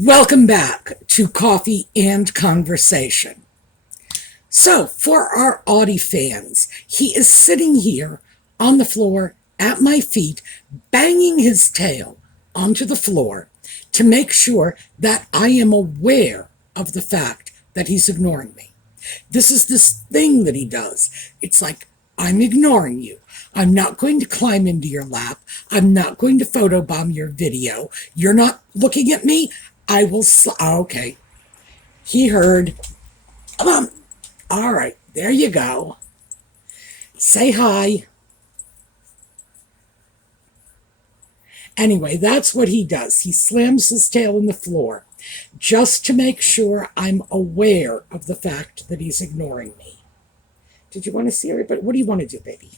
Welcome back to Coffee and Conversation. So, for our Audie fans, he is sitting here on the floor at my feet, banging his tail onto the floor to make sure that I am aware of the fact that he's ignoring me. This is this thing that he does. It's like, I'm ignoring you. I'm not going to climb into your lap. I'm not going to photobomb your video. You're not looking at me. I will. Okay. He heard. Come on. All right. There you go. Say hi. Anyway, that's what he does. He slams his tail in the floor just to make sure I'm aware of the fact that he's ignoring me. Did you want to see everybody? What do you want to do, baby?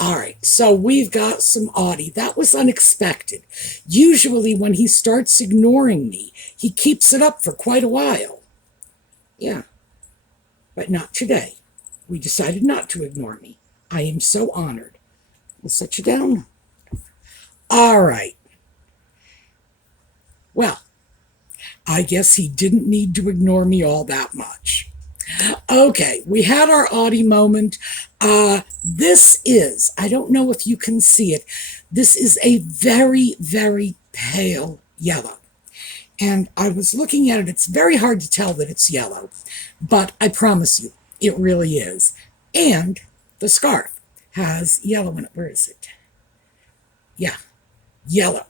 All right, so we've got some Audie. That was unexpected. Usually when he starts ignoring me, he keeps it up for quite a while. Yeah, but not today. We decided not to ignore me. I am so honored. We'll set you down. All right. Well, I guess he didn't need to ignore me all that much. Okay, we had our Audie moment. This is, I don't know if you can see it, this is a very, very pale yellow. And I was looking at it, it's very hard to tell that it's yellow, but I promise you, it really is. And the scarf has yellow in it. Where is it? Yeah, yellow.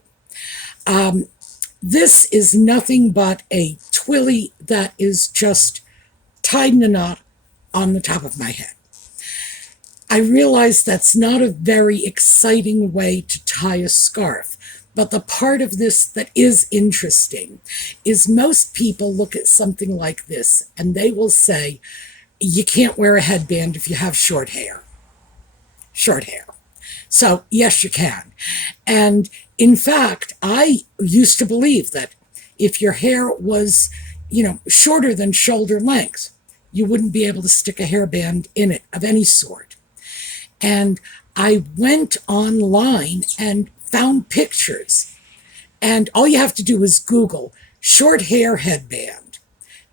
This is nothing but a twilly that is just tied in a knot on the top of my head. I realize that's not a very exciting way to tie a scarf, but the part of this that is interesting is most people look at something like this and they will say, you can't wear a headband if you have short hair. Short hair. So, yes, you can. And in fact, I used to believe that if your hair was, shorter than shoulder length, you wouldn't be able to stick a hairband in it of any sort. And I went online and found pictures. And all you have to do is Google short hair headband,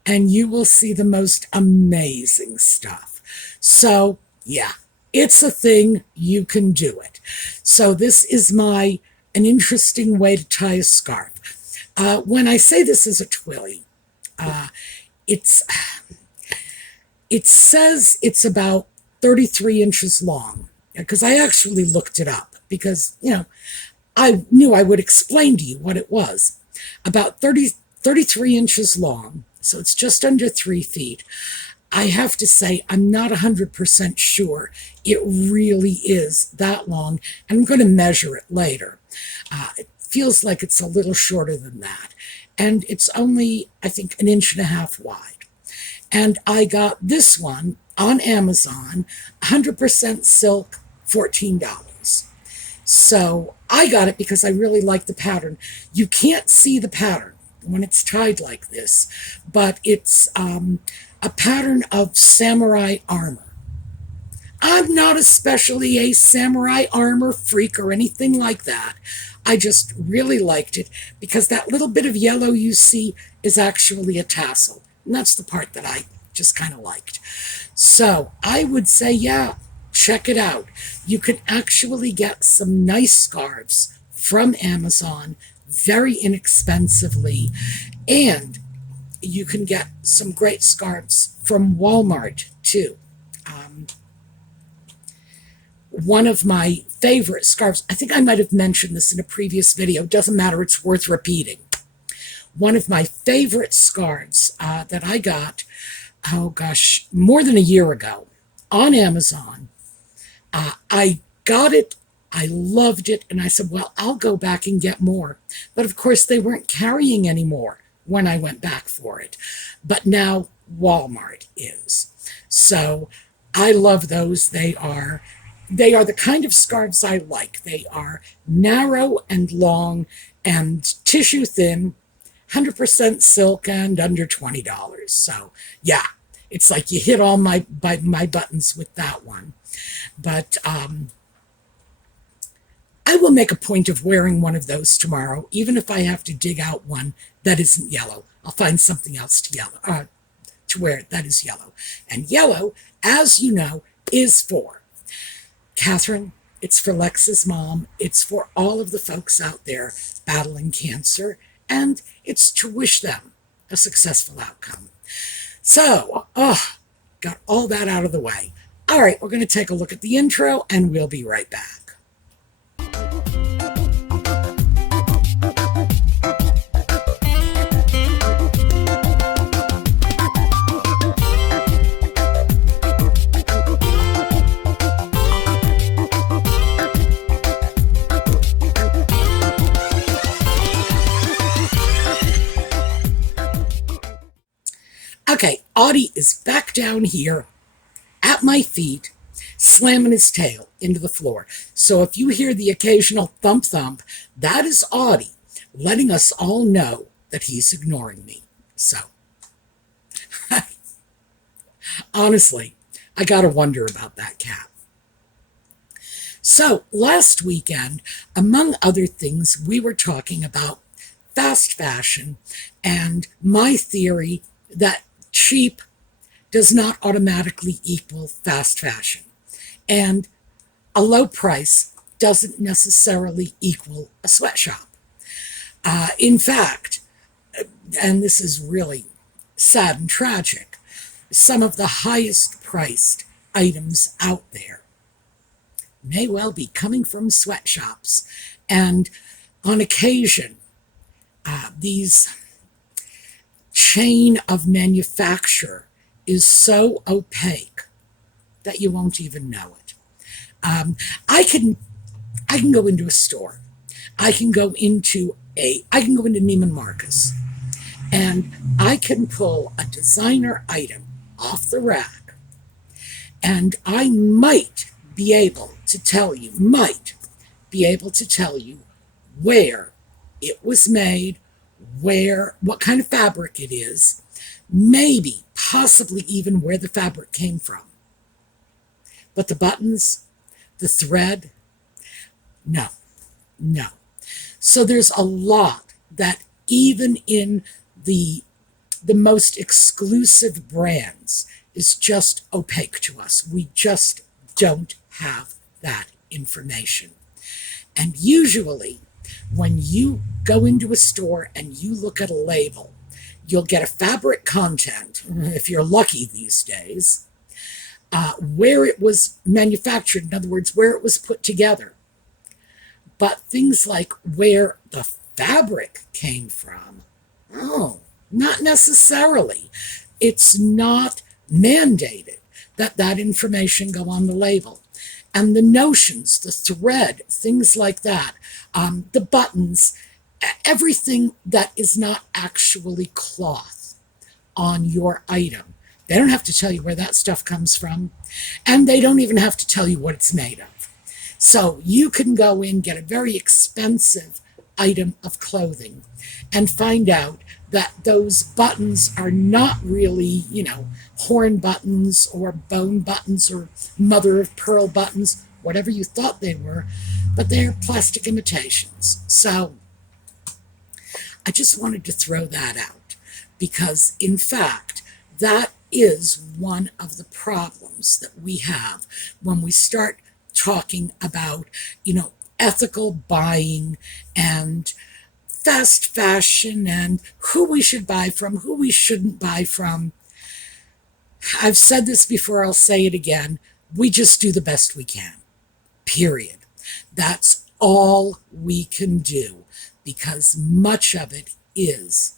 and you will see the most amazing stuff. So, yeah, it's a thing. You can do it. So this is an interesting way to tie a scarf. When I say this is a twilly, it says it's about 33 inches long, because I actually looked it up because, I knew I would explain to you what it was. About 33 inches long, so it's just under 3 feet. I have to say, I'm not 100% sure it really is that long, and I'm going to measure it later. It feels like it's a little shorter than that, and it's only, I think, 1.5 inches wide. And I got this one on Amazon, 100% silk, $14. So I got it because I really like the pattern. You can't see the pattern when it's tied like this, but it's a pattern of samurai armor. I'm not especially a samurai armor freak or anything like that. I just really liked it because that little bit of yellow you see is actually a tassel. And that's the part that I just kind of liked. So I would say, yeah, check it out. You can actually get some nice scarves from Amazon very inexpensively. And you can get some great scarves from Walmart too. One of my favorite scarves, I think I might have mentioned this in a previous video, doesn't matter, it's worth repeating. One of my favorite scarves that I got, oh gosh, more than a year ago on Amazon. I got it, I loved it, and I said, well, I'll go back and get more. But of course, they weren't carrying any more when I went back for it. But now Walmart is. So I love those. They are the kind of scarves I like. They are narrow and long and tissue thin, 100% silk, and under $20. So yeah, it's like you hit all my buttons with that one. But make a point of wearing one of those tomorrow, even if I have to dig out one that isn't yellow. I'll find something else to wear that is yellow. And yellow, as you know, is for Catherine. It's for Lex's mom. It's for all of the folks out there battling cancer. And it's to wish them a successful outcome. So, got all that out of the way. All right, we're going to take a look at the intro, and we'll be right back. Okay, Audie is back down here at my feet, slamming his tail into the floor. So if you hear the occasional thump thump, that is Audie letting us all know that he's ignoring me. So, honestly, I gotta wonder about that cat. So last weekend, among other things, we were talking about fast fashion and my theory that cheap does not automatically equal fast fashion. And a low price doesn't necessarily equal a sweatshop. In fact, and this is really sad and tragic, some of the highest priced items out there may well be coming from sweatshops. And on occasion, these chain of manufacture is so opaque that you won't even know it. I can go into a store. I can go into Neiman Marcus, and I can pull a designer item off the rack, and I might be able to tell you where it was made, what kind of fabric it is, maybe, possibly even where the fabric came from. But the buttons, the thread, no. So there's a lot that even in the most exclusive brands is just opaque to us. We just don't have that information. And usually, when you go into a store and you look at a label, you'll get a fabric content, if you're lucky these days, where it was manufactured, in other words, where it was put together. But things like where the fabric came from, not necessarily. It's not mandated that that information go on the label. And the notions, the thread, things like that, the buttons, everything that is not actually cloth on your item. They don't have to tell you where that stuff comes from, and they don't even have to tell you what it's made of. So you can go in, get a very expensive item of clothing, and find out that those buttons are not really, horn buttons or bone buttons or mother of pearl buttons, whatever you thought they were, but they're plastic imitations. So I just wanted to throw that out because, in fact, that is one of the problems that we have when we start talking about, ethical buying and fast fashion and who we should buy from, who we shouldn't buy from. I've said this before, I'll say it again. We just do the best we can, period. That's all we can do because much of it is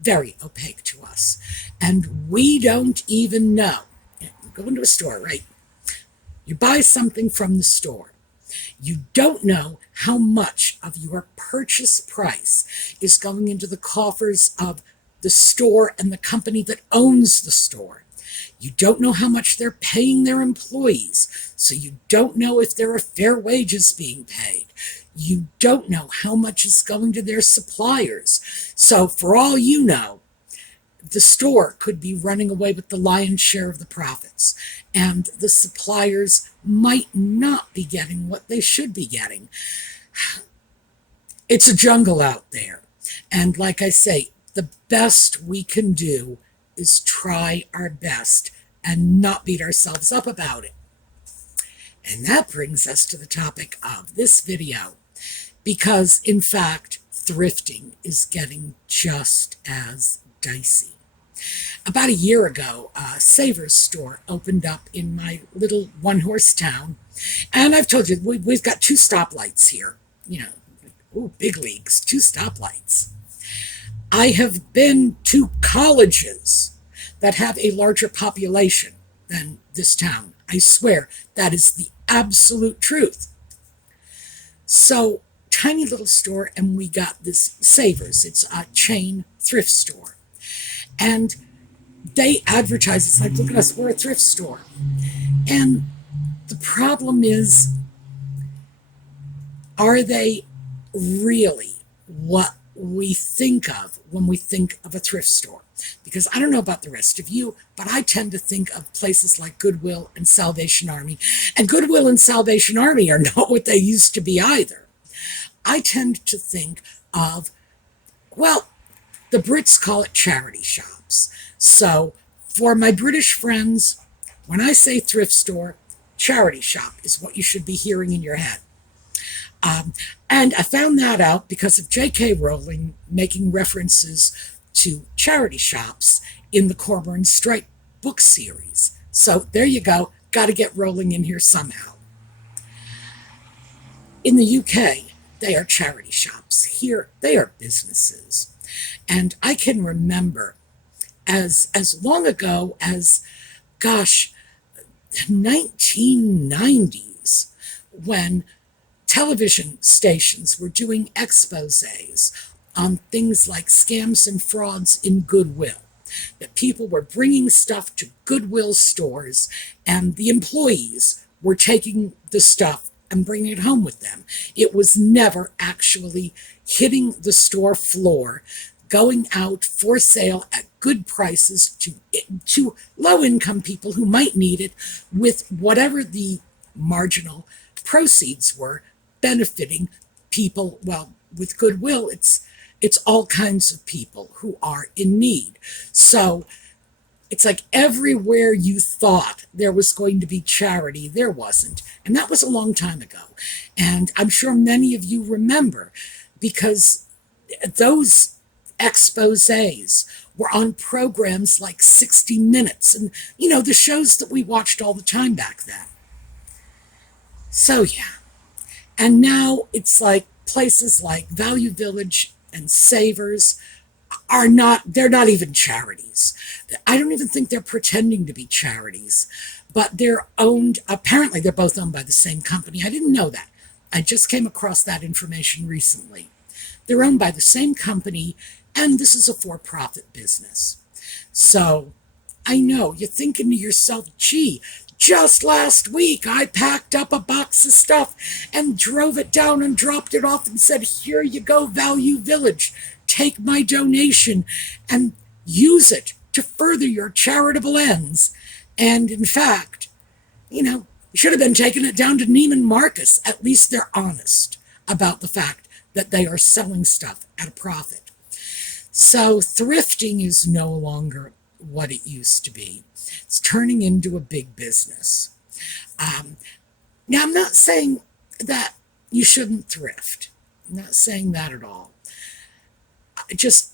very opaque to us. And we don't even know. You go into a store, right? You buy something from the store. You don't know how much of your purchase price is going into the coffers of the store and the company that owns the store. You don't know how much they're paying their employees, so you don't know if there are fair wages being paid. You don't know how much is going to their suppliers. So for all you know, the store could be running away with the lion's share of the profits, and the suppliers might not be getting what they should be getting. It's a jungle out there. And like I say, the best we can do is try our best and not beat ourselves up about it. And that brings us to the topic of this video, because in fact, thrifting is getting just as dicey. About a year ago, a Savers store opened up in my little one-horse town. And I've told you, we've got 2 stoplights here. You know, ooh, big leagues, 2 stoplights. I have been to colleges that have a larger population than this town. I swear, that is the absolute truth. So, tiny little store, and we got this Savers. It's a chain thrift store. And they advertise, it's like, look at us, we're a thrift store. And the problem is, are they really what we think of when we think of a thrift store? Because I don't know about the rest of you, but I tend to think of places like Goodwill and Salvation Army. And Goodwill and Salvation Army are not what they used to be either. I tend to think of, well, the Brits call it charity shops. So for my British friends, when I say thrift store, charity shop is what you should be hearing in your head. And I found that out because of J.K. Rowling making references to charity shops in the Cormoran Strike book series. So there you go. Got to get Rowling in here somehow. In the UK, they are charity shops. Here, they are businesses. And I can remember as long ago as, gosh, 1990s, when television stations were doing exposés on things like scams and frauds in Goodwill, that people were bringing stuff to Goodwill stores and the employees were taking the stuff and bringing it home with them. It was never actually hitting the store floor, going out for sale at good prices to low-income people who might need it, with whatever the marginal proceeds were, benefiting people. Well, with Goodwill, it's all kinds of people who are in need. So it's like everywhere you thought there was going to be charity, there wasn't. And that was a long time ago. And I'm sure many of you remember, because those exposés were on programs like 60 Minutes and, you know, the shows that we watched all the time back then. So, yeah. And now it's like places like Value Village and Savers they're not even charities. I don't even think they're pretending to be charities, but apparently they're both owned by the same company. I didn't know that. I just came across that information recently. They're owned by the same company, and this is a for-profit business. So I know you're thinking to yourself, gee, just last week I packed up a box of stuff and drove it down and dropped it off and said, here you go, Value Village. Take my donation and use it to further your charitable ends. And in fact, you should have been taking it down to Neiman Marcus. At least they're honest about the fact that they are selling stuff at a profit. So thrifting is no longer what it used to be. It's turning into a big business. Now, I'm not saying that you shouldn't thrift. I'm not saying that at all. Just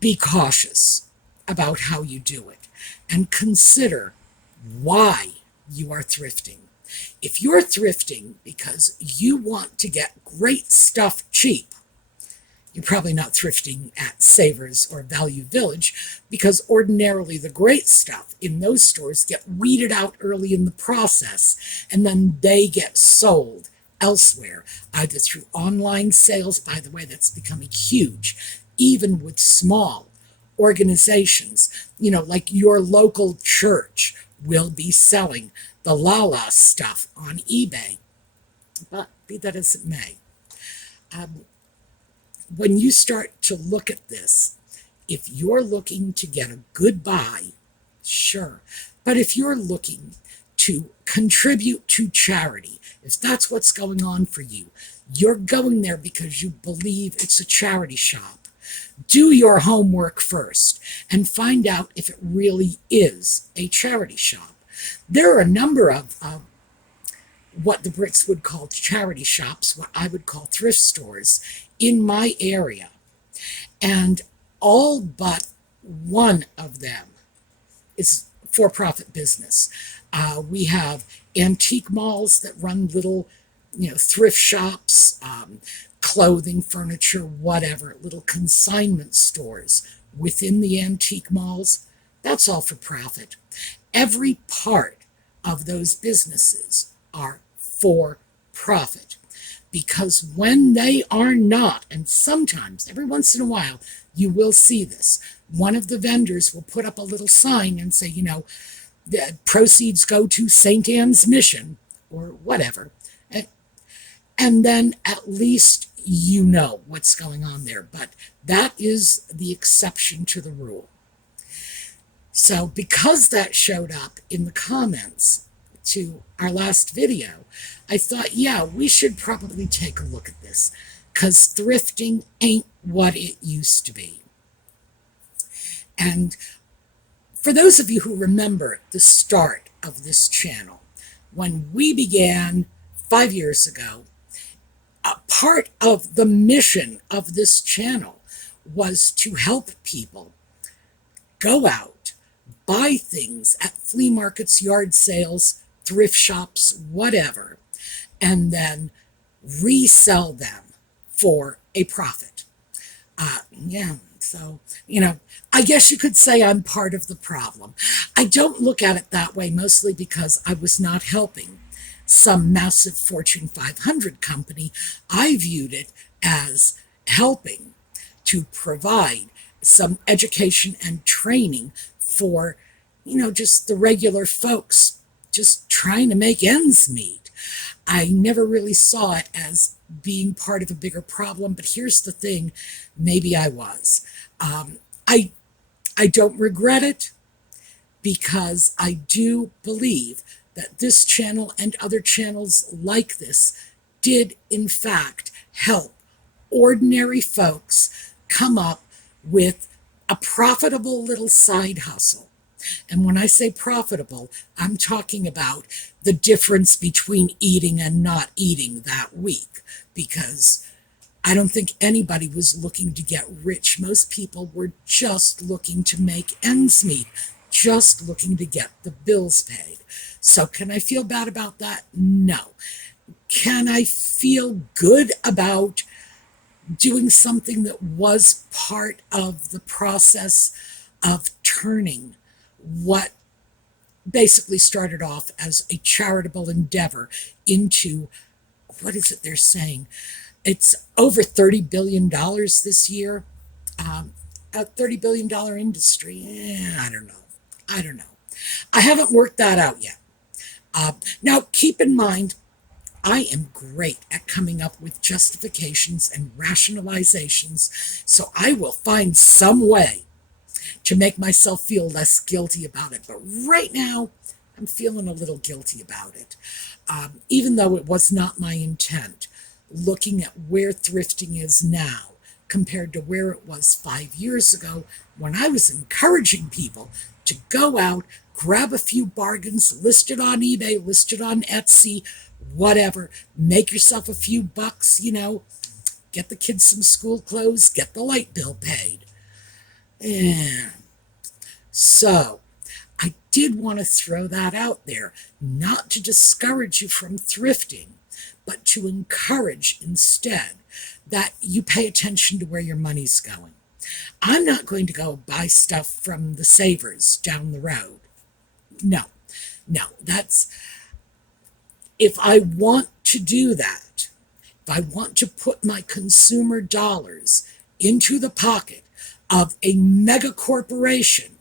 be cautious about how you do it and consider why you are thrifting. If you're thrifting because you want to get great stuff cheap, you're probably not thrifting at Savers or Value Village, because ordinarily the great stuff in those stores get weeded out early in the process, and then they get sold elsewhere, either through online sales. By the way, that's becoming huge, even with small organizations, like your local church will be selling the Lala stuff on eBay. But be that as it may, when you start to look at this, if you're looking to get a good buy, sure. But if you're looking to contribute to charity, if that's what's going on for you, you're going there because you believe it's a charity shop. Do your homework first and find out if it really is a charity shop. There are a number of what the Brits would call charity shops, what I would call thrift stores, in my area. And all but one of them is for-profit business. We have antique malls that run little, thrift shops, clothing, furniture, whatever, little consignment stores within the antique malls. That's all for profit. Every part of those businesses are for profit, because when they are not, and sometimes, every once in a while, you will see this, one of the vendors will put up a little sign and say, the proceeds go to St. Anne's Mission, or whatever. And then at least you know what's going on there. But that is the exception to the rule. So because that showed up in the comments to our last video, I thought, yeah, we should probably take a look at this, because thrifting ain't what it used to be. And for those of you who remember the start of this channel, when we began 5 years ago, a part of the mission of this channel was to help people go out, buy things at flea markets, yard sales, thrift shops, whatever, and then resell them for a profit. So, I guess you could say I'm part of the problem. I don't look at it that way, mostly because I was not helping some massive Fortune 500 company. I viewed it as helping to provide some education and training for, just the regular folks just trying to make ends meet. I never really saw it as being part of a bigger problem, but here's the thing, maybe I was. I don't regret it, because I do believe that this channel and other channels like this did, in fact, help ordinary folks come up with a profitable little side hustle. And when I say profitable, I'm talking about the difference between eating and not eating that week, because I don't think anybody was looking to get rich. Most people were just looking to make ends meet, just looking to get the bills paid. So can I feel bad about that? No. Can I feel good about doing something that was part of the process of turning what basically started off as a charitable endeavor into, what is it they're saying? It's over $30 billion this year. A $30 billion industry. I don't know. I haven't worked that out yet. Now, keep in mind, I am great at coming up with justifications and rationalizations, so I will find some way to make myself feel less guilty about it. But right now, I'm feeling a little guilty about it, even though it was not my intent. Looking at where thrifting is now compared to where it was 5 years ago, when I was encouraging people to go out, grab a few bargains, list it on eBay, list it on Etsy, whatever, make yourself a few bucks, get the kids some school clothes, get the light bill paid. And so I did want to throw that out there, not to discourage you from thrifting, but to encourage instead that you pay attention to where your money's going. I'm not going to go buy stuff from the Savers down the road. No, that's, if I want to do that, if I want to put my consumer dollars into the pocket of a mega corporation,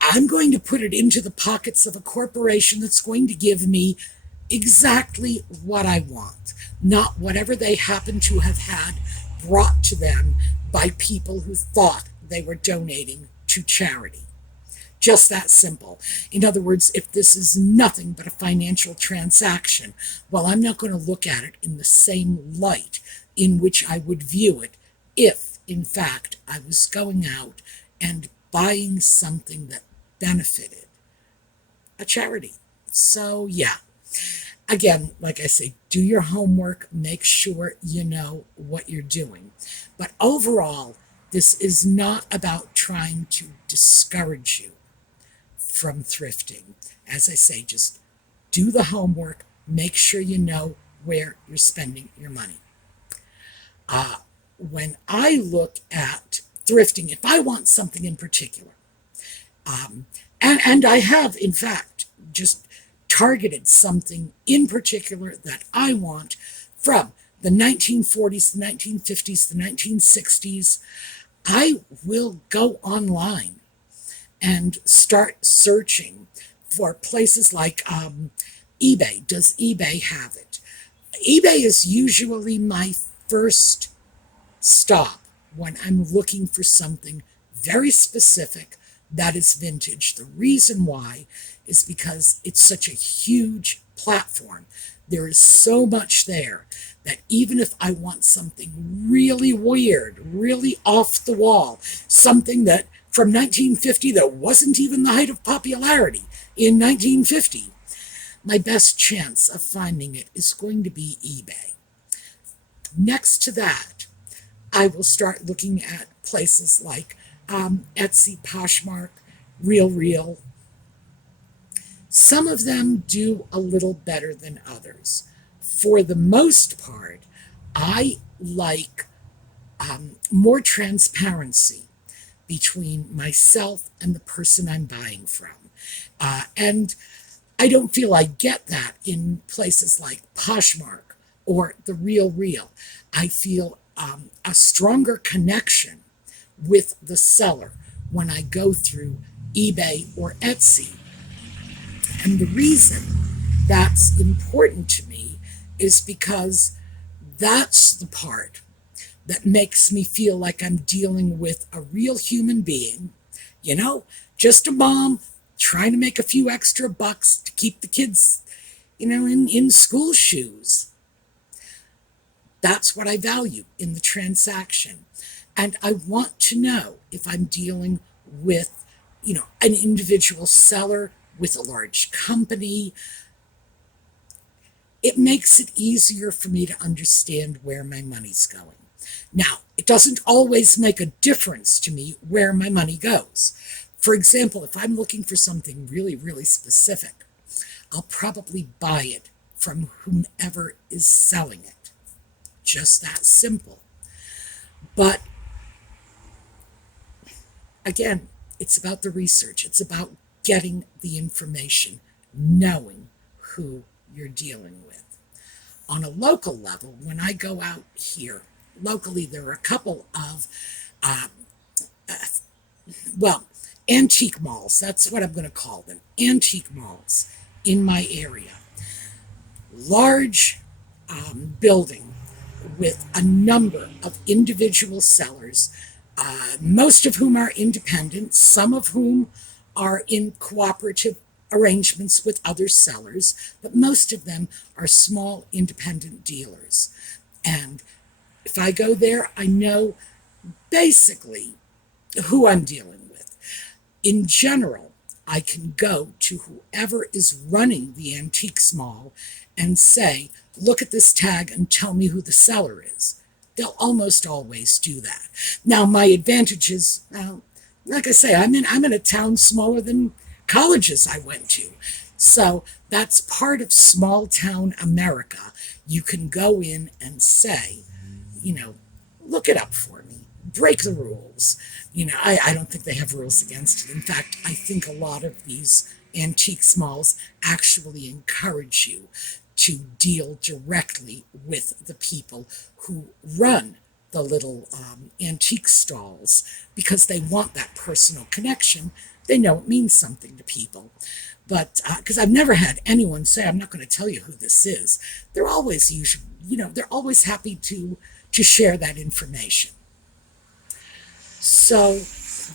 I'm going to put it into the pockets of a corporation that's going to give me exactly what I want, not whatever they happen to have had brought to them by people who thought they were donating to charity. Just that simple. In other words, if this is nothing but a financial transaction, well, I'm not going to look at it in the same light in which I would view it if, in fact, I was going out and buying something that benefited a charity. So, yeah. Again, like I say, do your homework, make sure you know what you're doing. But overall, this is not about trying to discourage you from thrifting. As I say, just do the homework, make sure you know where you're spending your money. When I look at thrifting, if I want something in particular, and I have, in fact, just targeted something in particular that I want from the 1940s, the 1950s, the 1960s, I will go online and start searching for places like eBay. Does eBay have it? eBay is usually my first stop when I'm looking for something very specific that is vintage. The reason why is because it's such a huge platform. There is so much there that even if I want something really weird, really off the wall, something that from 1950 that wasn't even the height of popularity in 1950, my best chance of finding it is going to be eBay. Next to that, I will start looking at places like Etsy, Poshmark, RealReal. Some of them do a little better than others. For the most part, I like more transparency between myself and the person I'm buying from. And I don't feel I get that in places like Poshmark or the RealReal. I feel a stronger connection with the seller when I go through eBay or Etsy. And the reason that's important to me is because that's the part that makes me feel like I'm dealing with a real human being, just a mom trying to make a few extra bucks to keep the kids, in school shoes. That's what I value in the transaction. And I want to know if I'm dealing with, an individual seller with a large company. It makes it easier for me to understand where my money's going. Now, it doesn't always make a difference to me where my money goes. For example, if I'm looking for something really, really specific, I'll probably buy it from whomever is selling it. Just that simple. But again, it's about the research. It's about getting the information, knowing who you're dealing with. On a local level, when I go out here, locally there are a couple of, antique malls. That's what I'm going to call them. Antique malls in my area. Large building with a number of individual sellers, most of whom are independent, some of whom are in cooperative arrangements with other sellers, but most of them are small independent dealers. And if I go there, I know basically who I'm dealing with. In general, I can go to whoever is running the antiques mall and say, look at this tag and tell me who the seller is. They'll almost always do that. Now, my advantage is, like I say, I'm in a town smaller than colleges I went to. So that's part of small town America. You can go in and say, look it up for me. Break the rules. I don't think they have rules against it. In fact, I think a lot of these antiques malls actually encourage you to deal directly with the people who run the little antique stalls because they want that personal connection. They know it means something to people. But because I've never had anyone say, I'm not going to tell you who this is. They're always they're always happy to share that information. So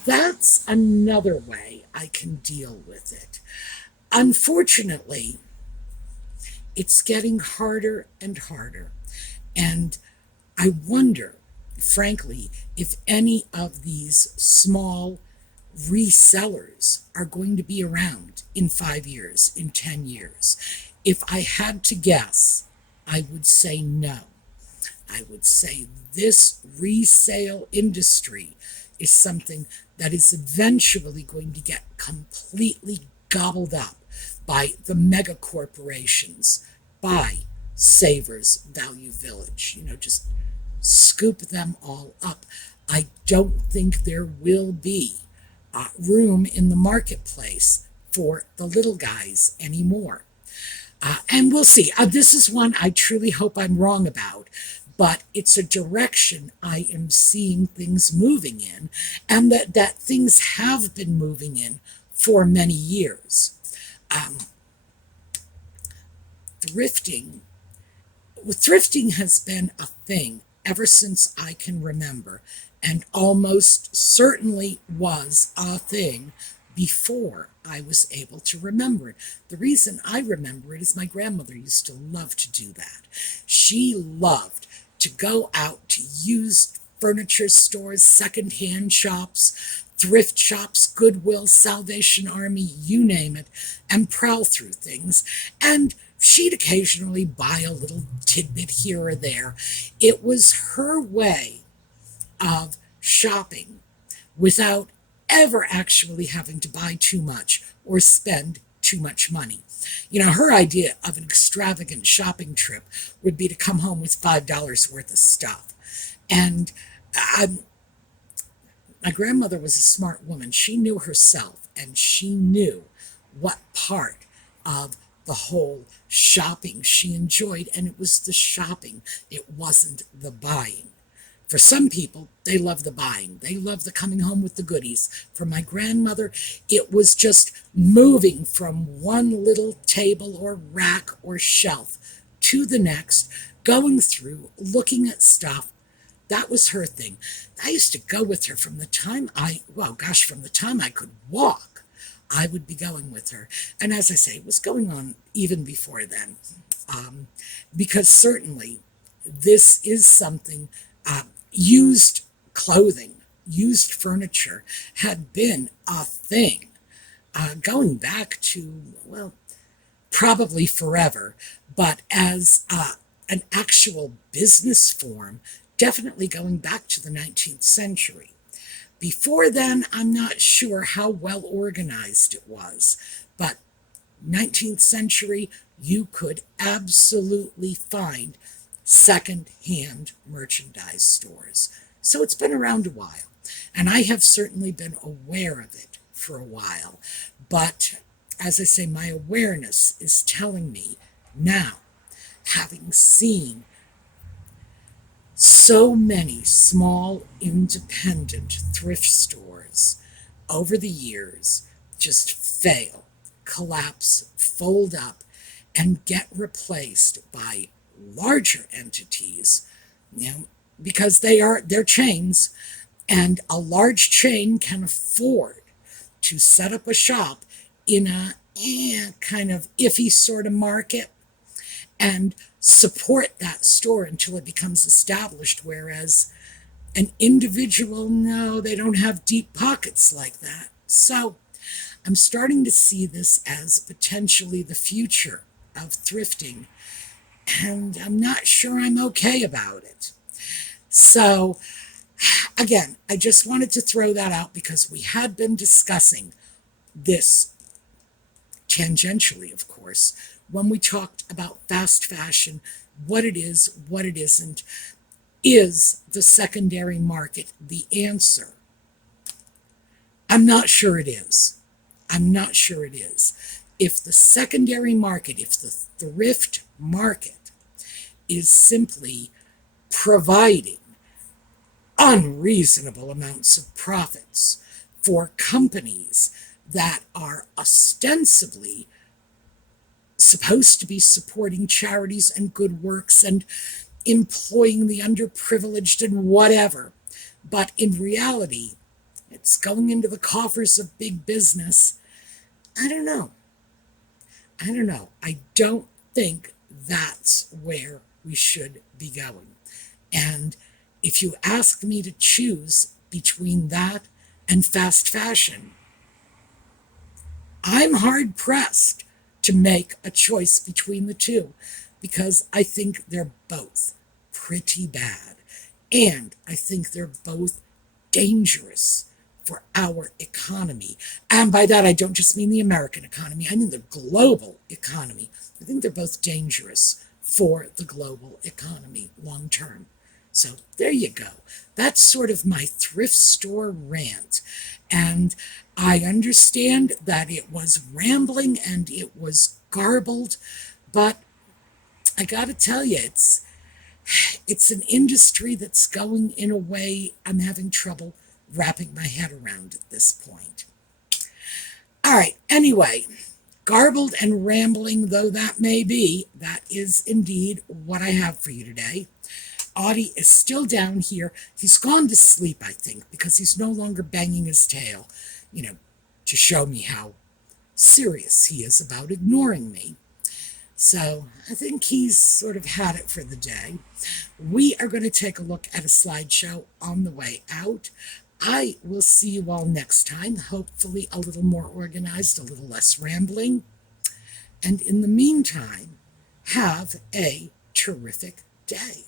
That's another way I can deal with it. Unfortunately, it's getting harder and harder. And I wonder, frankly, if any of these small resellers are going to be around in 5 years, in 10 years. If I had to guess, I would say no. I would say this resale industry is something that is eventually going to get completely gobbled up by the mega corporations, by Savers Value Village. Just scoop them all up. I don't think there will be room in the marketplace for the little guys anymore. And we'll see. This is one I truly hope I'm wrong about, but it's a direction I am seeing things moving in, and that things have been moving in for many years. Thrifting has been a thing ever since I can remember, and almost certainly was a thing before I was able to remember it. The reason I remember it is my grandmother used to love to do that. She loved to go out to used furniture stores, secondhand shops, thrift shops, Goodwill, Salvation Army, you name it, and prowl through things. And she'd occasionally buy a little tidbit here or there. It was her way of shopping without ever actually having to buy too much or spend too much money. Her idea of an extravagant shopping trip would be to come home with $5 worth of stuff. And my grandmother was a smart woman. She knew herself, and she knew what part of the whole shopping she enjoyed, and it was the shopping. It wasn't the buying. For some people, they love the buying. They love the coming home with the goodies. For my grandmother, it was just moving from one little table or rack or shelf to the next, going through, looking at stuff. That was her thing. I used to go with her from the time from the time I could walk. I would be going with her. And as I say, it was going on even before then. Because certainly this is something, used clothing, used furniture had been a thing going back to, probably forever, but as an actual business form, definitely going back to the 19th century. Before then, I'm not sure how well organized it was, but 19th century, you could absolutely find second-hand merchandise stores. So it's been around a while, and I have certainly been aware of it for a while. But as I say, my awareness is telling me now, having seen so many small independent thrift stores over the years just fail, collapse, fold up, and get replaced by larger entities, because they're chains, and a large chain can afford to set up a shop in a kind of iffy sort of market and support that store until it becomes established, whereas an individual, no, they don't have deep pockets like that. So I'm starting to see this as potentially the future of thrifting, and I'm not sure I'm okay about it. So again, I just wanted to throw that out because we had been discussing this tangentially, of course, when we talked about fast fashion, what it is, what it isn't. Is the secondary market the answer? I'm not sure it is. I'm not sure it is. If the secondary market, if the thrift market is simply providing unreasonable amounts of profits for companies that are ostensibly supposed to be supporting charities and good works and employing the underprivileged and whatever, but in reality, It's going into the coffers of big business. I don't know. I don't know. I don't think that's where we should be going. And if you ask me to choose between that and fast fashion, I'm hard pressed to make a choice between the two because I think they're both pretty bad. And I think they're both dangerous for our economy. And by that, I don't just mean the American economy, I mean the global economy. I think they're both dangerous for the global economy long term. So there you go. That's sort of my thrift store rant. And I understand that it was rambling and it was garbled, but I gotta tell you, it's an industry that's going in a way I'm having trouble wrapping my head around at this point. All right, anyway, garbled and rambling though that may be, that is indeed what I have for you today. Audie is still down here. He's gone to sleep, I think, because he's no longer banging his tail, to show me how serious he is about ignoring me. So I think he's sort of had it for the day. We are going to take a look at a slideshow on the way out. I will see you all next time, hopefully a little more organized, a little less rambling. And in the meantime, have a terrific day.